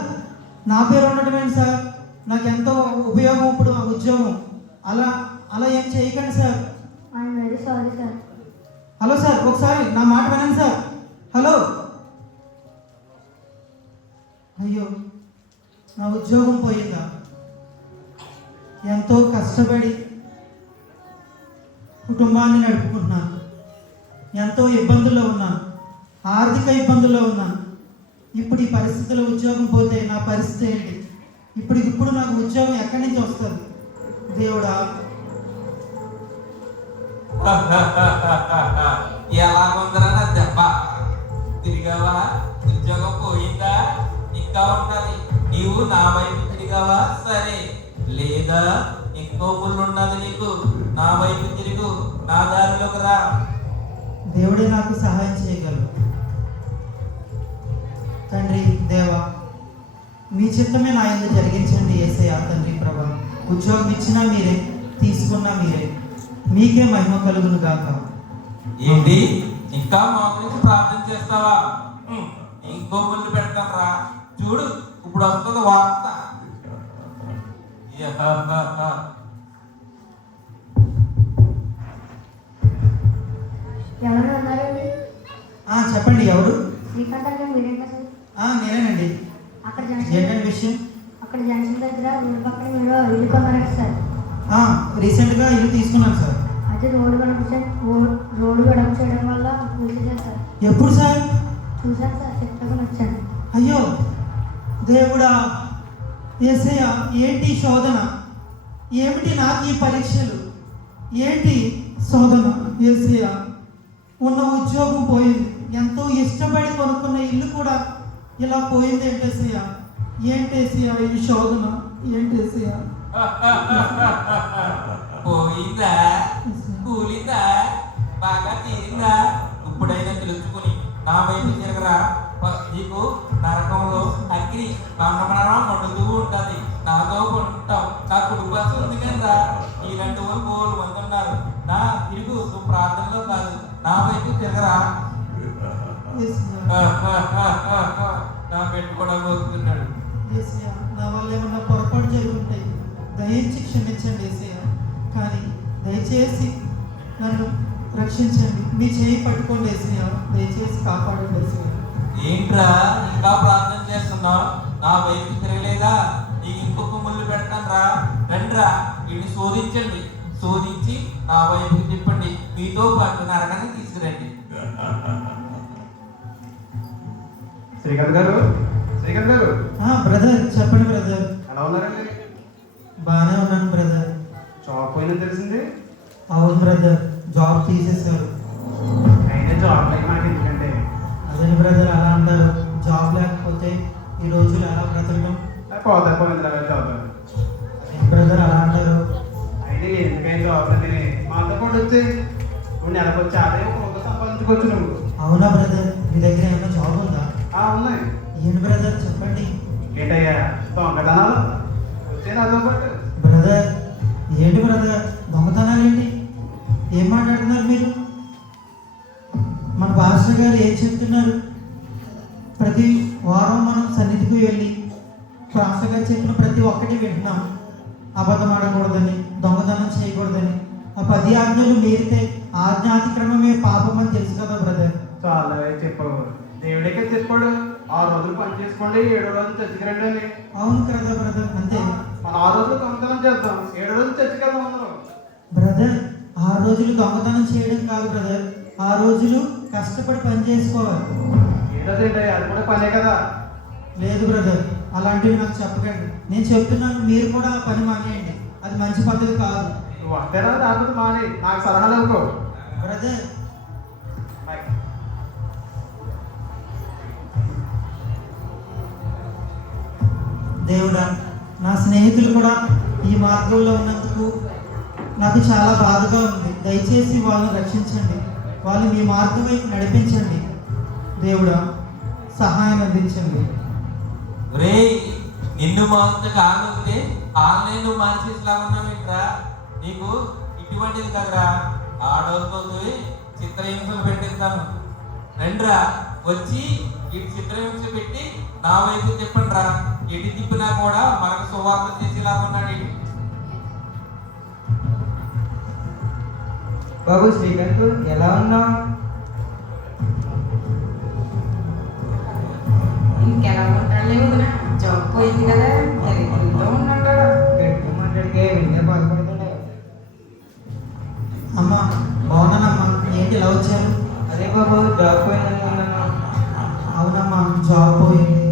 నా పేరు ఉండటం ఏంటి సార్? నాకు ఎంతో ఉపయోగం ఇప్పుడు ఆ ఉద్యోగం. అలా ఏం చేయకండి sir. I'm very sorry sir. Hello sir, ఒకసారి నా మాట వినండి సార్. హలో. అయ్యో, నా ఉద్యోగం పోయిందా? ఎంతో కష్టపడి కుటుంబాన్ని నడుపుకుంటున్నాను. ఎంతో ఇబ్బందుల్లో ఉన్నాను, ఆర్థిక ఇబ్బందుల్లో ఉన్నాను. ఇప్పుడు ఈ పరిస్థితుల్లో ఉద్యోగం పోతే నా పరిస్థితి ఏంటి? ఇప్పుడు నాకు ఉద్యోగం ఎక్కడి నుంచి వస్తుంది? దేవుడా, ఎలా ఉందరా నా దెబ్బ? తిరిగావా? ఉద్యోగం పోయిందా? ఇంకా ఉండాలి. నీవు నా వైపు తిరిగావా? సరే. లేదా ఇంకో ముళ్ళు ఉన్నది నీకు. నా వైపు తిరుగు, నా దారిలోకి రా. దేవుడే నాకు సహాయం చేయగలరు. తండ్రి దేవా, మీ చిత్తమే నా యందు జరిగించండి యేసయ్యా. తండ్రి ప్రభా, ఉద్యోగం ఇచ్చినా మీరే, తీసుకున్నా మీరే. మీకే మహిమ కలుగును గాక. ఏంటి ఇంకా మా గురించి ప్రార్థన చేస్తావా? ఇంకో ముళ్ళు పెడతాను రా. చూడు, ఇప్పుడు వస్తుంది వార్త. ఎవరైనా ఉన్నారండి? చెప్పండి, ఎవరు? శ్రీకాంత్ అంటే మీరేనా సార్? నేనేనండి. అక్కడ ఏంటండి విషయం? అక్కడ జంక్షన్ దగ్గర రోడ్డు పక్కన మీరు ఇల్లు కొన్నారండి సార్. రీసెంట్గా ఇల్లు తీసుకున్నాను సార్. అయితే రోడ్డు వెడపు చేయడం వల్ల చూసేసాను సార్. ఎప్పుడు సార్? చూసాను సార్, చెప్తాను వచ్చాను. అయ్యో దేవుడా, యేసయ్యా, ఏంటి శోధన? ఏమిటి నాకు ఈ పరీక్షలు? ఏంటి శోధన? యేసయ్యా, ఉన్న ఉద్యోగం పోయింది, ఎంతో ఇష్టపడి కొనుక్కున్న ఇల్లు కూడా ఇలా పోయింది. ఏంటేసయ్యా, ఏంటేసయ్యా ఈ శోధన? ఏంటేసయ్యా? పోయిందా? కూలిందా? బాగా తీరిందా? ఇప్పుడైనా తెలుసుకుని నా వైపు తిరగరా. నీకు నరకంలో అగ్ని బండమడం మండుతూ ఉంటుంది. నాతో ఉంటావు. నా కుటుంబం ఉంది కదా. ఇలాంటి వాళ్ళు 3 మంది ఉన్నారు. నా తిరుగు, నువ్వు ప్రార్థనలో కాదు, నా వైపు తిరగరా. నా పెట్టుకోవడం కోరుతున్నాడు. నా వల్ల ఏమన్నా పొరపాటు జరుగుతాయి, దయచేసి క్షమించండి యేసయ్యా. కానీ దయచేసి నన్ను రక్షించండి. మీ చేయి పట్టుకోండి యేసయ్యా, దయచేసి కాపాడండి యేసయ్యా. ఏంట్రా ఇంకా ప్రార్థన చేస్తున్నావు? నా వైపు తిరగలేదా? నీకు ఇంకొక ముళ్ళు పెడతాను రా. రండిరా, వీడిని శోధించండి. శోధించి నా వైపుకి తిప్పండి, మీతో పాటు నరకాన్ని తీసుకురండి. శ్రీకాంత్ గారు, శ్రీకాంత్ గారు బ్రదర్ చెప్పండి బ్రదర్. ఎలా ఉన్నారండి? బాగానే ఉన్నాను బ్రదర్. జాబ్ పోయిందని తెలిసింది. అవును బ్రదర్, జాబ్ తీసేశారు. అయినా జాబ్ లేక మనకి ఎందుకంటే. అదే బ్రదర్ అలా అంటారు. జాబ్ లేకపోతే ఈ రోజులు ఎలా బ్రతకడం? పోయింది జాబ్. బ్రదర్ అలా అంటారు. అయితే ఎందుకైనా జాబ్ అని మాతో పాటు వచ్చి నువ్వు నెలకు వచ్చి అదే ఒక సంపాదించుకోవచ్చు నువ్వు. అవునా బ్రదర్, మీ దగ్గర ఏమైనా జాబ్ ఉందా? ఉన్నాయి. ఏంటి బ్రదర్ చెప్పండి. ఏంటయ్యా దొంగతనాలు వచ్చే నాతో పాటు. బ్రదర్ ఏంటి బ్రదర్ దొంగతనాలు ఏంటి? ఏం మాట్లాడుతున్నారు మీరు? మన పాస్టర్ గారు ఏం చెప్తున్నారు? ప్రతి వారం మనం సన్నిధికి వెళ్ళి పాస్టర్ గారు చెప్పిన ప్రతి ఒక్కటి వింటున్నాం. అబద్ధం ఆడకూడదని, దొంగతనం చేయకూడదని, ఆ 10 ఆజ్ఞలు మీరితే ఆజ్ఞాతిక్రమమే పాపం అని తెలుసు కదా బ్రదర్. చాలా చెప్పావు. దేవుడికే చెప్పాడు 6 రోజులు పని చేసుకోండి, 7వ రోజు చర్చికి రండి అని. అవును కదా బ్రదర్, అంతే. మనం 6 రోజులు దొంగతనం చేద్దాం, 7వ రోజు చర్చికి వెళ్దాం అందరం. బ్రదర్ 6 రోజులు దొంగతనం చేయడం కాదు బ్రదర్, 6 రోజులు కష్టపడి పని చేసుకోవాలి. ఏంటంటే అది కూడా పనే కదా. లేదు బ్రదర్, అలాంటివి నాకు చెప్పకండి. నేను చెప్తున్నాను, మీరు కూడా ఆ పని మానేయండి. అది మంచి పద్ధతి కాదు. నువ్వు వస్తేరా లేకపోతే మాని, నాకు సలహాలు ఇవ్వకు. బ్రదర్ దేవుడా, నా స్నేహితులు కూడా ఈ మార్గంలో ఉన్నందుకు నాకు చాలా బాధగా ఉంది. దయచేసి వాళ్ళని రక్షించండి, వాళ్ళు మీ మార్గం వైపు నడిపించండి. దేవుడా సహాయం అందించండి. రే నిన్ను మాత్రం కాకపోతే ఆన్లైన్ నువ్వు మార్చేసిలా ఉన్నావేంట్రా? నీకు ఇటువంటిది కదరా, ఆడోళ్ళతో చిత్రహింసలు పెట్టిస్తాను. రండిరా, వచ్చి ఈ చిత్రహింస పెట్టి నా వైపు తిప్పండి రా. ఎటు తిప్పినా కూడా మనకు సువార్త చేసేలాగా ఉన్నాడు. బాబు శ్రీకాంత్ ఎలా ఉన్నావు? ఇంకెలా ఉంటాడులే వదినా, జాబ్ పోయింది కదా, ఎదుగుతూ ఉన్నాడు. గట్టి మాట్లాడితే వినే బాధపడుతుండే. అమ్మా బాగున్నానమ్మా, ఏంటి ఇలా వచ్చారు? అదే బాబు జాబ్ పోయిందని ఉన్నాను. అవునమ్మా, జాబ్ పోయింది.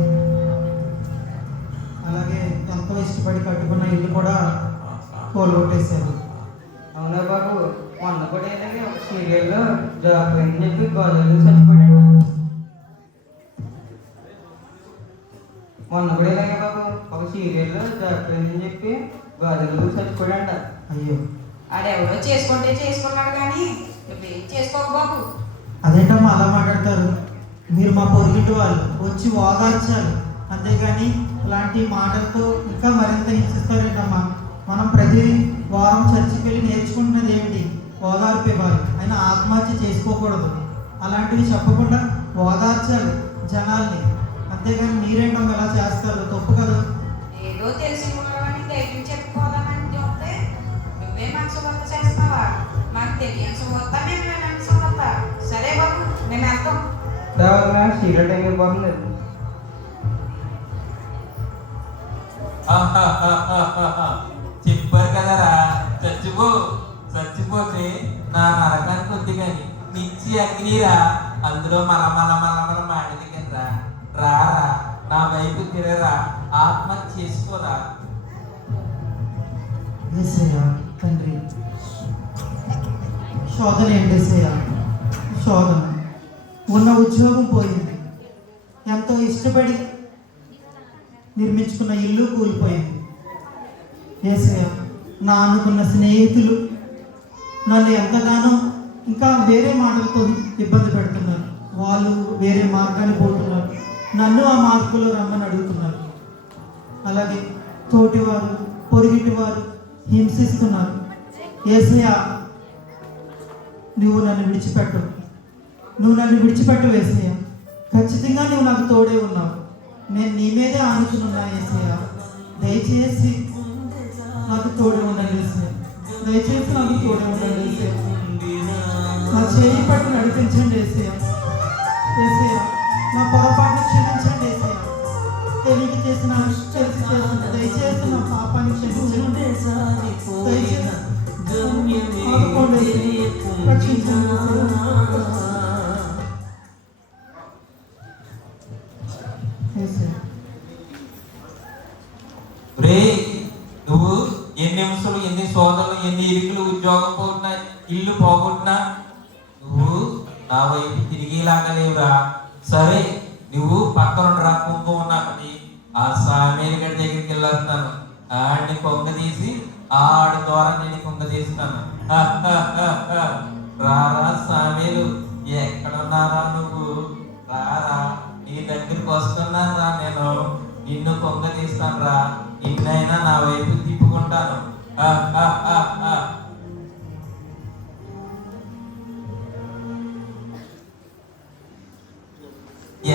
అలాగే ఎంతో ఇష్టపడి కట్టుకున్న ఇల్లు కూడా కోల్గొట్టేశారు. అవునా బాబు, మొన్న కూడా ఇలాగే ఒక సీరియల్లో జాబ్ పోయిందని చెప్పి గోదావరి చచ్చిపోయాడు. మొన్న కూడా ఇలాగే బాబు ఒక సీరియల్లో జాబ్ పోయిందని చెప్పి గోదావరి చచ్చిపోయాడంట. అయ్యో, ఆడెవడో చేసుకుంటే చేసుకున్నాడు కానీ నువ్వేం చేసుకోకు బాబు. అదేంటమ్మా అలా మాట్లాడతారు? మీరు మా పొరుగింటి వాళ్ళు, వచ్చి ఓదార్చాలి, అంతేగాని ఇలాంటి మాటలతో ఇంకా మరింత హింసిస్తారేంటమ్మా? మనం ప్రతి వారం చర్చికి వెళ్ళి నేర్చుకుంటున్నది ఏమిటి? ఓదార్పు ఇవ్వాలి, అయినా ఆత్మహత్య చేసుకోకూడదు. అలాంటివి చెప్పకుండా ఓదార్చాలి జనాల్ని, అంతేగాని మీరేంటమ్మా ఇలా చేస్తారు? తప్పు కదా. ఏదో తెలిసి ఉన్నావని ధైర్యం చెప్పుకోదామని చెప్తే నువ్వే మనసు వద్ద చేస్తావా? మాకు తెలియని సువత్తా, మేము వినని సువత్తా. సరే బాబు, మేము వెళ్తాం. సీరియల్ టైం అయిపోతుంది. చెప్పారు కదరా, చచ్చిపోతే నా నరకానికి వద్దు కానీ నిచ్చి అగ్నిరా, అందులో మల మాటది కదా. రారా, నా వైపు తిరరా, ఆత్మహత్య చేసుకోరా. యేసయ్యా తండ్రి, శోధన ఏంటి యేసయ్యా? శోధన, ఉన్న ఉద్యోగం పోయింది, ఎంతో ఇష్టపడి నిర్మించుకున్న ఇల్లు కూలిపోయింది. యేసయ్యా, నా అనుకున్న స్నేహితులు నన్ను ఎంతగానో ఇంకా వేరే మాటలతో ఇబ్బంది పెడుతున్నారు. వాళ్ళు వేరే మార్గాన్ని పోతున్నారు, నన్ను ఆ మార్గంలో రమ్మని అడుగుతున్నారు. అలాగే తోటివారు, పొరుగిటి వారు హింసిస్తున్నారు. యేసయ్యా, నువ్వు నన్ను విడిచిపెట్టు, నువ్వు నన్ను విడిచిపెట్టు యేసయ్యా. ఖచ్చితంగా నువ్వు నాకు తోడే ఉన్నావు. నేను నీ మీదే ఆనుకున్నా యేసయ్యా. దయచేసి నాకు తోడే ఉండండి యేసయ్యా, దయచేసి నాకు తోడే ఉండండి యేసయ్యా. నా చేయి పట్టు నడిపించండి యేసయ్యా. యేసయ్యా, నా పొరపాటు క్షమించండి యేసయ్యా. తెలివి చేసిన తెలిసి చేసిన దయచేసి నా పాపాన్ని క్షమించండి. దయచేసి రక్షించండి. యేసయ్య. రే నువ్వు ఎన్ని నిమిషాలు, ఎన్ని సోదరులు, ఎన్ని ఇరుకులు, ఉద్యోగం పోగొట్టినా, ఇల్లు పోగొట్టినా నువ్వు నా వైపు తిరిగిలాగా లేవురా. సరే నువ్వు పక్కన రా, కుంకుమ ఉన్నప్పటి ఆ సామేలు గడి దగ్గరికి వెళ్ళొస్తాను. ఆడిని కొంగ తీసి ఆడి ద్వారా నేను కొంగ తీస్తాను. రారా సామేలు, ఎక్కడున్నారా నువ్వు? రారా, నీ దగ్గరికి వస్తున్నాను రా. నేను నిన్ను కొంగ తీస్తాను రా. నిన్నైనా నా వైపు తిప్పుకుంటాను.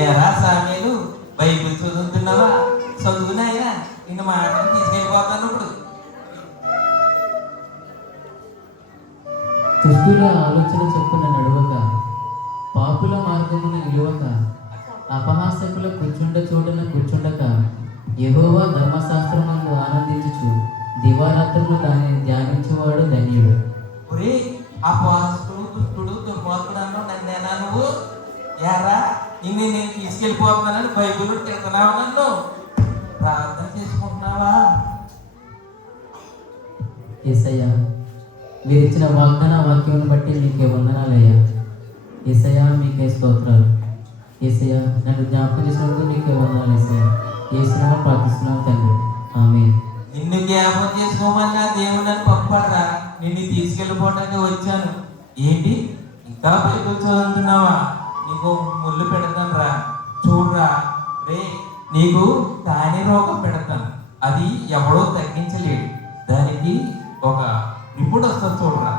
ఏరా సామేలు, బైబిల్ చదువుతున్నావా? చదువునైనా నిన్ను మాటలు తీసుకెళ్ళిపోతాను ఇప్పుడు. దుష్టుల ఆలోచన చొప్పున నడవక, పాపుల మార్గమున నిలువక, అపహాసకుల కూర్చుండ చోటన కూర్చుండక, యెహోవా ధర్మశాస్త్రమందు ఆనందించుచు దివారాత్రములు దానిని ధ్యానించువాడు ధన్యుడు. ఒరే అపహాసకుడు, దుష్టుడు, దుర్మార్గుడు అన్నావు నన్నేనా నువ్వు? ఏరా నిన్ను నేను తీసుకెళ్ళిపోతున్నానని బైబిల్ తిడుతున్నావు నన్ను? ప్రార్థన చేసుకుంటున్నావా? యేసయ్యా, మీరు ఇచ్చిన వాగ్దాన వాక్యం బట్టి మీకే వందనాలయ్యా. యేసయ్యా, మీకే స్తోత్రాలు. యేసయ్యా, నన్ను జ్ఞాపకం చేసినందుకు మీకే వందనాలు. యేసయ్యా, యేసునామమున ప్రార్థిస్తున్నాను తండ్రి, ఆమేన్. నిన్ను జ్ఞాపకం చేసుకోమని నా దేవుడు నన్ను పంపడరా. నిన్ను తీసుకెళ్ళిపోవడానికి వచ్చాను. ఏంటి ఇంకా బైబిల్ చదువుతున్నావా? నీకు ముళ్ళు పెడతాను రా. చూడరా రే, నీకు కాని రోగం పెడతాను. అది ఎవడో తగ్గించలేడు. దానికి ఒక నిపుణుడు వస్తుంది చూడరా.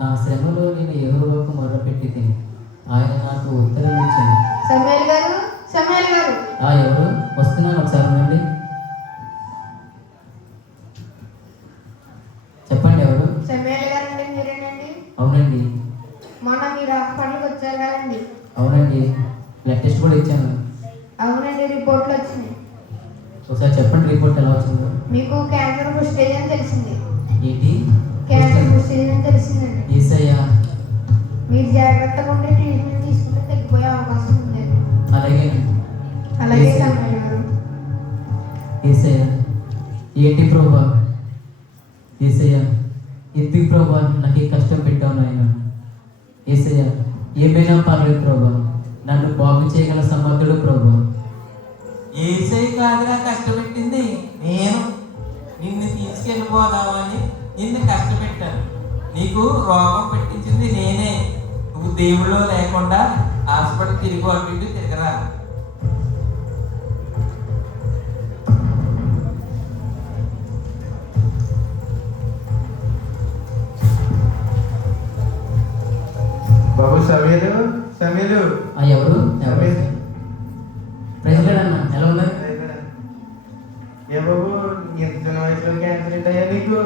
నా శ్రమలో నేను యెహోవాకు మొర్రపెట్టి తిని ఆయన నాకు ఉత్తరం ఇచ్చాను. సమయల్ గారు, సమయల్ గారు. ఎవరు వస్తున్నాను? ఒకసారి ఉండండి. చెప్పండి, ఎవరు? సమయల్ గారు అంటే మీరేనండి? అవునండి. మొన్న మీరు హాస్పిటల్కి వచ్చారు కదండి? అవునండి, బ్లడ్ టెస్ట్ కూడా ఇచ్చాను. అవునండి, రిపోర్ట్లు వచ్చినాయి. ఒకసారి చెప్పండి, రిపోర్ట్ ఎలా వచ్చిందో. మీకు క్యాన్సర్ పుస్టేజ్ అని తెలిసింది. ఏంటి? క్యాన్సర్ పుస్టేజ్ అని తెలిసిందండి. యేసయ్యా, మీరు జాగ్రత్తగా ఉండి ట్రీట్మెంట్ తీసుకుంటే తగ్గిపోయే అవకాశం ఉందండి. అలాగే. అలాగే సమయల్ గారు. యేసయ్యా, ఏంటి ప్రభా? యేసయ్యా, ఎందుకు ప్రభా నాకు ఈ కష్టం పెట్టావు నాయన? యేసయ్యా, ఏమైనా పర్లేదు ప్రభా, నన్ను బాగు చేయగల సమర్థుడు ప్రభా. ఏసై కాదురా కష్టపెట్టింది, నేను నిన్ను తీసుకెళ్ళిపోదామని నిన్ను కష్టపెట్టాను. నీకు రోగం పెట్టించింది నేనే. నువ్వు దేవుళ్ళు లేకుండా హాస్పిటల్ తిరిగి అటు ఇటు తిరగరా. బాబు సమీరు, సమీరు. ఎవరు? ప్రెసిడెంట్ అన్న, ఎలా ఉన్నారు? ఏ బాబు, ఎంత చిన్న వయసులో క్యాన్సర్ ఏంటయ్యా నీకు?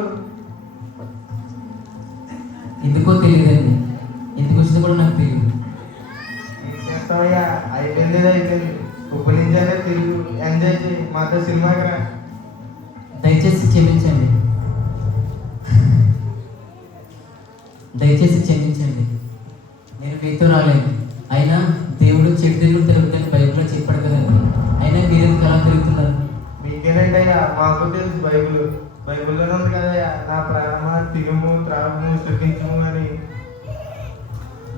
ఎందుకో తెలియదండి, ఎందుకు వచ్చింది కూడా నాకు తెలియదు. ఏం చేస్తావయ్యా, అయిపోయింది అయిపోయింది. ఇప్పుడు నుంచి అయినా తిరుగు, ఎంజాయ్ చేయి, మాతో సినిమాకి రా. దయచేసి క్షమించండి, దయచేసి క్షమించండి. నేను మీతో రాలేదు. అయినా దేవుడు చెడు దేవుడు తిరుగుతాను బైబిల్లో చెప్పాడు కదండి. అయినా మీరెందుకు అలా తిరుగుతున్నారు? మీకేనంటయ్యా, మాకు తెలుసు బైబిల్. బైబిల్లోనే ఉంది కదయ్యా, నా ప్రాణమ తిరుము త్రాగము స్థుతించము అని.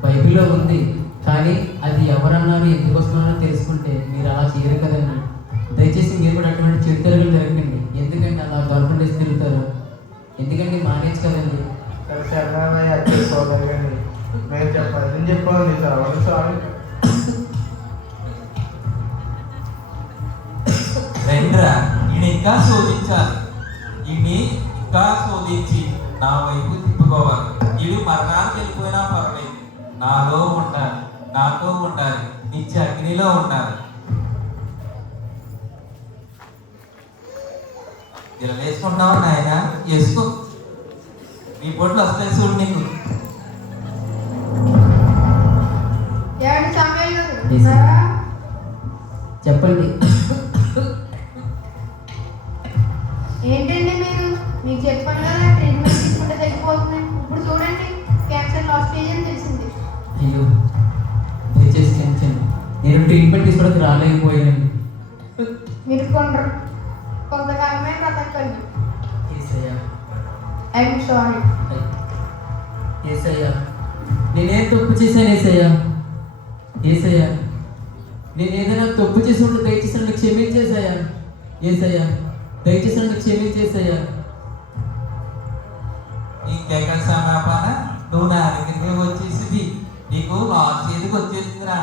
బైబిల్లో ఉంది, కానీ అది ఎవరన్నారు, ఎందుకు వస్తున్నారో తెలుసుకుంటే మీరు అలా చేయరు కదండి. దయచేసి మీరు కూడా అటువంటి చెడు తిరుగులు జరగండి. ఎందుకంటే అలా గర్ల్ఫ్రెండ్ వేసి తిరుగుతారు? ఎందుకంటే మానేచ్చు కదండి. సరే సరదాయ్యా, తెలుసుకోవాలి కానీ మేము చెప్పాలని చెప్పాలి సార్. సారీ రండిరా, ఈయన ఇంకా శోధించాలి. ఈయన్ని ఇంకా శోధించి నా వైపు తిప్పుకోవాలి. వీడు మరణానికి వెళ్ళిపోయినా పర్లేదు, నాలో ఉండాలి, నాతో ఉండాలి, నిత్య అగ్నిలో ఉండాలి. ఇలా వేసుకుంటున్నావా నాయన? వేసుకో, నీ బొట్లు వస్తాయి చూడు నీకు. ఏమండి సమయల్ గారు? Yes. ఉన్నారా? చెప్పండి. ఏంటండి మీరు? మీకు చెప్పాను కదా ట్రీట్మెంట్ తీసుకుంటే తగ్గిపోతుంది. ఇప్పుడు చూడండి. స్టేజ్ అని తెలిసింది. అయ్యో దయచేసి క్షమించండి. నేను ట్రీట్మెంట్ తీసుకోవడానికి రాలేకపోయానండి. మీరు కొంతకాలమే బ్రతకండి. ఏసయ్యా, ఐఎమ్ సారీ. ఏసయ్యా, నేనేం తప్పు చేశాను ఏసయ్యా? ఏసయ్యా, నేను ఏదైనా తప్పు చేసి ఉంటే దయచేసి నన్ను క్షమించేసయ్యా. ఏసయ్యా, దయచేసి నన్ను క్షమించేసయ్యా. ఇంకెక్కడ సమర్పణ నువ్వు నా దగ్గరికి వచ్చేసింది. నీకు లాస్ట్ చేతికి వచ్చేసిందిరా.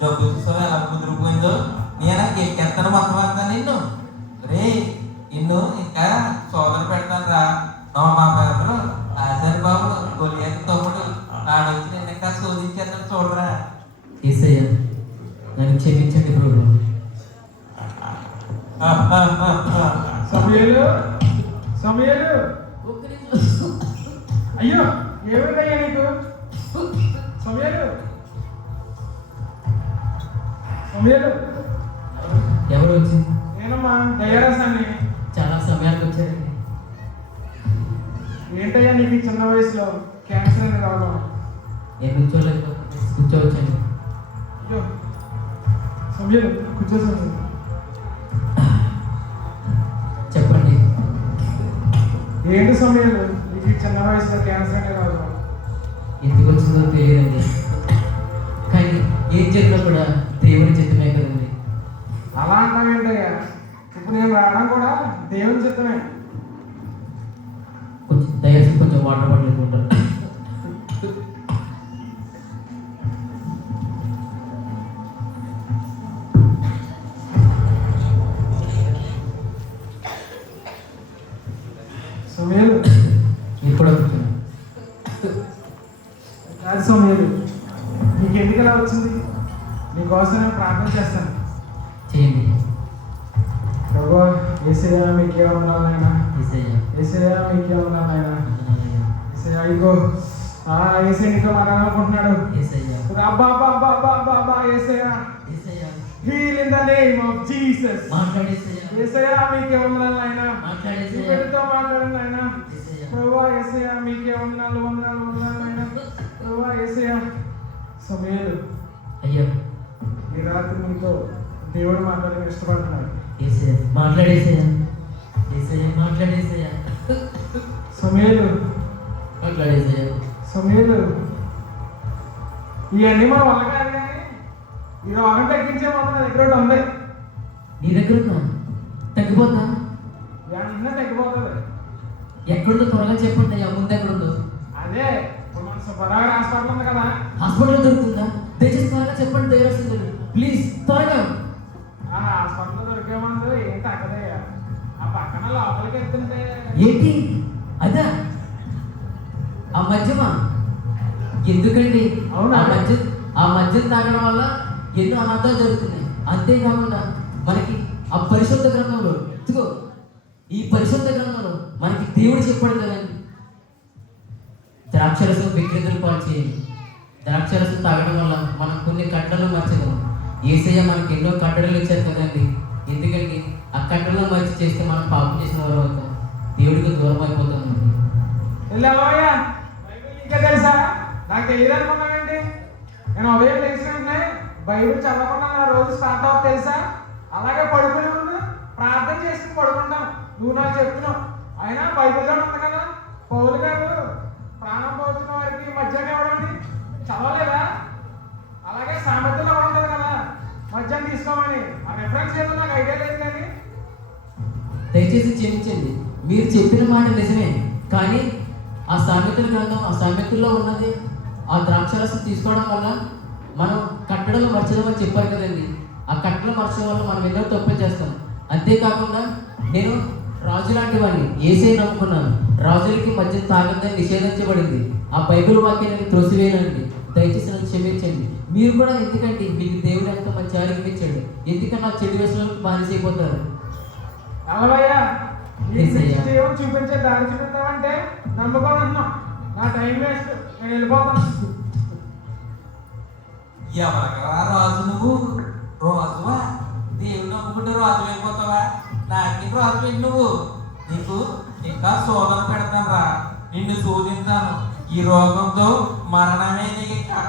జబ్బు చూసావు ఎలా కుదిరిపోయిందో. నేను ఎక్కెత్తను మొత్తం అంతా నిన్ను. రే నిన్ను ఇంకా సోదరు పెడతాను రా. మా పేపరు ఆచార్య బాబు గొలియాకి తమ్ముడు నాడు వచ్చి నేను ఇంకా శోధించేస్తాను చూడరా. ఏసయ్యా, నన్ను క్షమించండి ప్రభు. సమయాలు సమయాలు అయ్యో ఏమైందయ్యా నీకు? సమయాలు సమయాలు ఎవరు వచ్చింది? నేనమ్మా దయారాసాన్ని. చాలా సమయానికి వచ్చారండి. ఏంటయ్యా నీకు ఈ చిన్న వయసులో క్యాన్సర్ అని రావడం? నేను కూర్చోలేదు, కూర్చోవచ్చండి. అయ్యో సమయాలు కూర్చోసండి. చెప్పండి. ఏంటి సమయాలు నీకు ఈ చిన్న వయసులో క్యాన్సర్ అని రావడం? ఎందుకు వచ్చిందో తెలియదండి, కానీ ఏం జరిగినా కూడా దేవుని చిత్తమే కదండి. అలా అంటావేంటయ్యా? ఇప్పుడు నేను రావడం కూడా దేవుని చిత్తమే. కొంచెం దయచేసి కొంచెం వాటర్ బాటిల్ ఎక్కుంటారు. సమయాలు ఇప్పుడు వస్తుంది. కాదు సమయాలు, నీకు ఎందుకు ఎలా వచ్చింది? నీకోసం నేను ప్రార్థన చేస్తాను. చేయండి. ప్రభు ఏసయ్యా మీకే వందనాలైనా. ఏసయ్యా, ఏసయ్యా మీకే వందనాలైనా. వందనాలయ్యా. ఏసయ్యా ఇగో ఏసయ్య నీతో మాట్లాడాలనుకుంటున్నాడు. ఏసయ్యా, అబ్బా అబ్బా అబ్బా అబ్బా అబ్బా అబ్బా ఏసయ్యా ఏసయ్యా, heal in the name of Jesus. మాట్లాడేసయ్యా, ఏసయ్యా మీకే వందనాలైనా. ఈ మాట్లాడేసయ్యా. బిడ్డతో మాట్లాడండి అయినా. ఏసయ్యా, ప్రభు ఏసయ్యా మీకే వందనాలు వందనాలు వందనాలైనా. ప్రభు ఏసయ్యా సమయాలు అయ్యా, ఈ రాత్రి మీతో దేవుడు మాట్లాడడానికి ఇష్టపడుతున్నాడు. ఏసయ్యా, మాట్లాడేసయ్యా. ఏసయ్యా, మాట్లాడేసయ్యా. సమయాలు మాట్లాడేసయ్యా. సమయాలు ఇవన్నీ మన వల్ల కాదు, కానీ ఈ రోగం తగ్గించే మాట నా దగ్గర ఒకటి ఉంది. నీ దగ్గర ఉందా? తగ్గిపోతా? ఇవన్నీ తగ్గిపోతుంది. ఎక్కడుందో త్వరగా చెప్పండి అయ్యా. ముందు ఎక్కడుందో? అదే ఇప్పుడు మన సుబ్బరావు హాస్పిటల్ ఉంది కదా, హాస్పిటల్ దొరుకుతుందా? దయచేసి త్వరగా చెప్పండి దయచేసి, ప్లీజ్ త్వరగా. ఆ హాస్పిటల్ దొరికే ముందు ఏం తగ్గదయ్యా. ఆ పక్కన లోపలికి వెళ్తుంటే ఏంటి అదా? ఆ మద్యమా? ఎందుకండి? అవునా? ఆ మద్యం తాగడం వల్ల ఎన్నో అనాథాలు జరుగుతున్నాయి. అంతేకాకుండా మనకి ఆ పరిశుద్ధ గ్రంథంలో ఇదిగో ఈ పరిశుద్ధ గ్రంథంలో మనకి దేవుడు చెప్పాడు కదండి, ద్రాక్షరసం విక్రేతలు పాలు చేయండి. ద్రాక్షరసం తాగడం వల్ల మనం కొన్ని కట్టడలు మర్చగలం. యేసయ్య మనకి ఎన్నో కట్టడలు ఇచ్చారు కదండి. ఎందుకంటే ఆ కట్టడలు మర్చి చేస్తే మనం పాపం చేసిన వారు అవుతాం, దేవుడికి దూరం అయిపోతామండి. వెళ్ళావయ్యా బైబిల్ ఇంకా తెలుసా? నాకు తెలియదు అనుకున్నానండి. నేను ఉదయం తెలిసినట్టే బైబిల్ చదవకుండా నా రోజు స్టార్ట్ అవుతుంది తెలుసా? అలాగే పడుకునే ముందు ప్రార్థన చేసుకుని పడుకుంటాను. నువ్వు నాకు చెప్తున్నావు. అయినా బైబిల్లో ఉంది కదా, పౌలు గారు ప్రాణం పోతున్న వారికి మధ్యాహ్నం ఇవ్వడం అని చదవలేదా? అలాగే సామెతలో ఉంటుంది కదా మధ్యాహ్నం తీసుకోమని. ఆ రిఫరెన్స్ ఏదో నాకు ఐడియా లేదు కానీ. దయచేసి క్షమించండి, మీరు చెప్పిన మాట నిజమే, కానీ ఆ సామెతల గ్రంథం ఆ సామెతల్లో ఉన్నది ఆ ద్రాక్షరసం తీసుకోవడం వల్ల మనం కట్టడలు మర్చడం అని చెప్పారు కదండి. ఆ కట్టడలు మర్చడం వల్ల మనం ఎన్నో తప్పులు చేస్తాం. అంతేకాకుండా నేను రాజు లాంటి వాడిని, యేసయ్య నమ్ముకున్నాను. రాజులకి మద్యం తాగొద్దని నిషేధించబడింది. ఆ బైబిల్ వాక్యాన్ని త్రోసివేయనండి. దయచేసి నన్ను క్షమించండి. మీరు కూడా ఎందుకంటే మీకు దేవుడు ఎంతో మంచి ఆరోగ్యం ఇచ్చాడు, ఎందుకన్నా చెడు వ్యసనాలకు బానిసైపోతారు. అవయ్యా యేసయ్య. జీవం చూపించే దారి చూపిస్తామంటే నమ్ముకోమన్నాం. నా టైం వేస్ట్, నేను వెళ్ళిపోతాను. ఎవరికరా రాజు నువ్వు? రాజువా? దేవుడు నమ్ముకుంటే రాజు అయిపోతావా? నాకే రాజు నువ్వు. నీకు ఇంకా శోధన పెడతాను రా, నిన్ను శోధిస్తాను. ఈ రోగంతో మరణమే నీకు ఇంకా.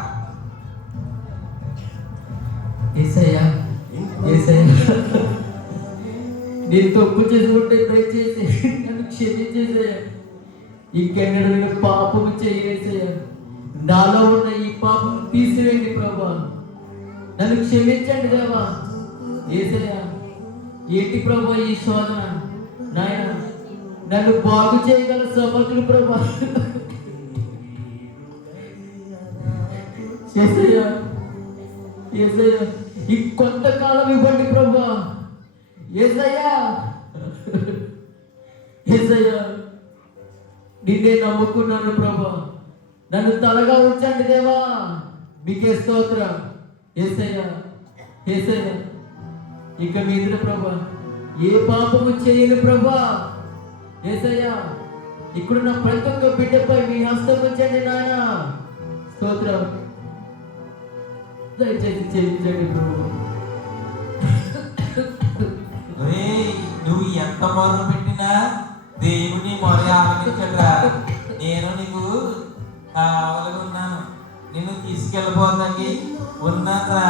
యేసయ్యా యేసయ్యా నేను తప్పు చేసుకుంటే దయచేసి నన్ను క్షమించేసయ్యా. ఇంకెన్నడూ నేను పాపము చేయలేసయ్యా. నాలో ఉన్న ఈ పాపం తీసివేయండి ప్రభా. నన్ను క్షమించండి దేవా. యేసయ్యా ఏంటి ప్రభా ఈ శోధన? నాయన నన్ను బాగు చేయగల సమర్థులు ప్రభా. యేసయ్యా యేసయ్యా ఇంకొంతకాలం ఇవ్వండి ప్రభా. యేసయ్యా యేసయ్యా నిన్నే నమ్ముకున్నాను ప్రభా. నన్ను తలగా ఉంచండి దేవా. మీకే స్తోత్రం. యేసయ్యా యేసయ్యా ఇక మీదట ప్రభా ఏ పాపము చేయను ప్రభా. యేసయ్యా ఇక్కడున్న ప్రతి ఒక్క బిడ్డపై మీ హస్తం ఉంచండి నాయన. స్తోత్రం. దయచేసి చేయించండి ప్రభు. నువ్వు ఎంత మొదలు పెట్టినా దేవుని మొదలు ఆలకించడా. నేను నీకు కావాలని ఉన్నాను. నిన్ను తీసుకెళ్ళిపోతాకి ఉన్నదా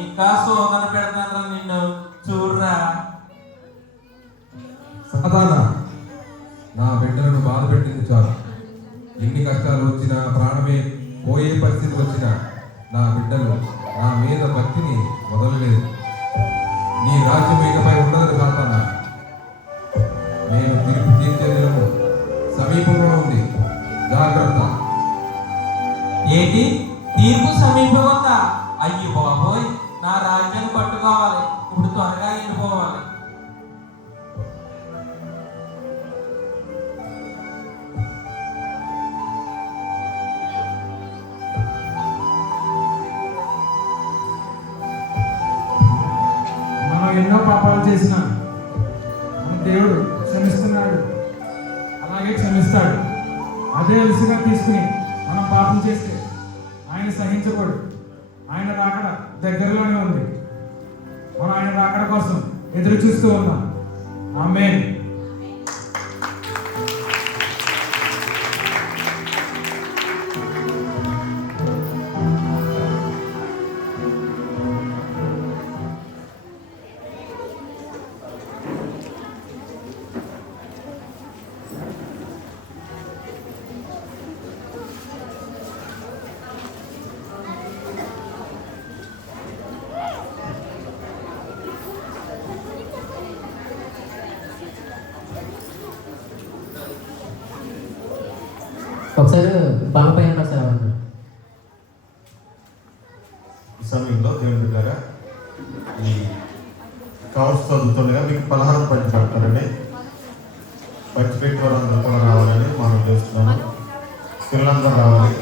ఇంకా శోధన పెడతాను నిన్ను. చూడరా సాతానా, నా బిడ్డలను బాధ పెట్టింది చాలు. ఎన్ని కష్టాలు వచ్చినా, ప్రాణమే పోయే పరిస్థితి వచ్చినా నా బిడ్డలు నా మీద భక్తిని వదలలేదు. నీ రాజ్యం ఇకపై ఉండదు సాతానా. నేను తీర్పు తీర్చే దినము సమీపంలో ఉంది. జాగ్రత్త. ఏంటి తీర్పు సమీపంగా ఉందా? అయ్యి బాబోయ్, నా రాజ్యాన్ని పట్టుకోవాలి. ఇప్పుడు త్వరగా వెళ్ళిపోవాలి. మనం ఎన్నో పాపాలు చేసినా మన దేవుడు క్షమిస్తున్నాడు, అలాగే క్షమిస్తాడు. అదే అలసిగా తీసుకుని మనం పాపం చేస్తే ఆయన సహించకూడదు. ఆయన రాకడ దగ్గరలోనే ఉంది. మనం ఆయన రాకడ కోసం ఎదురు చూస్తూ ఉన్నాం. ఆమేన్. ఒకసారి బలపైన రాసేవాడు. ఈ సమయంలో దేవుని బిడ్డలారా, ఈ కావచ్చు చదువుతుండగా మీకు పలహారం పంచి పెడతారండి. పంచిపెట్టే వారందరూ కూడా రావాలని మనం చేస్తున్నాము. పిల్లలందరూ రావాలి.